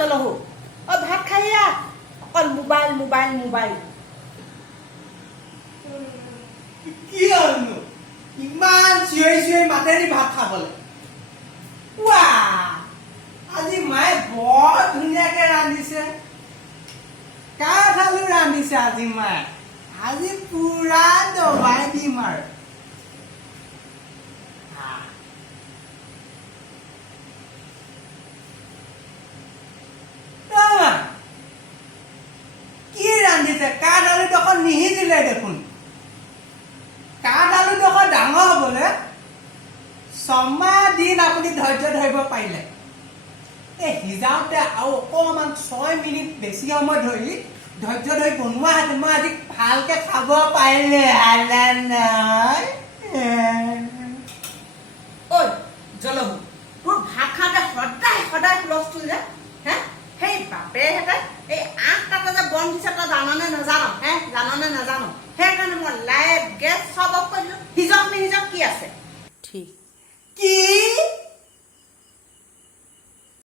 জলহু ভাত খাই অকল মোবাইল মোবাইল মোবাইল কি হলনো ইমান চিঞৰি মাতেৰি ভাত খাবলৈ আজি মায়ে বৰ ধুনীয়াকে ৰান্ধিছে কাঠ আলু ৰান্ধিছে আজি মায়ে আজি পুৰা দবাই দিম আৰু কি ৰান্ধিছে কাঠ আলুডোখৰ নিসিজিলে দেখোন কাঠ আলুডোখৰ ডাঙৰ হবলে ছমাহ দিন আপুনি ধৈৰ্য ধৰিব পাৰিলে সিজাওঁতে আৰু অকণমান 6 মিনিট বেছি সময় ধৰি ধৈৰ্য ধৰি বনোৱা হাতে মই আজি ভালকে খাব পাৰিলে নাই ঐ জলহু তোৰ ভাত খাওঁতে সদায় সদায় হুলস্থুল যে হে সেই বাপেহেঁতে এই 8টাতে যে বন দিছে তই জাননে নাজান হে জাননে নাজানো সেইকাৰণে মই লাইট গেছ চব অফ কৰি দিলোঁ সিজক নিসিজক কি আছে কি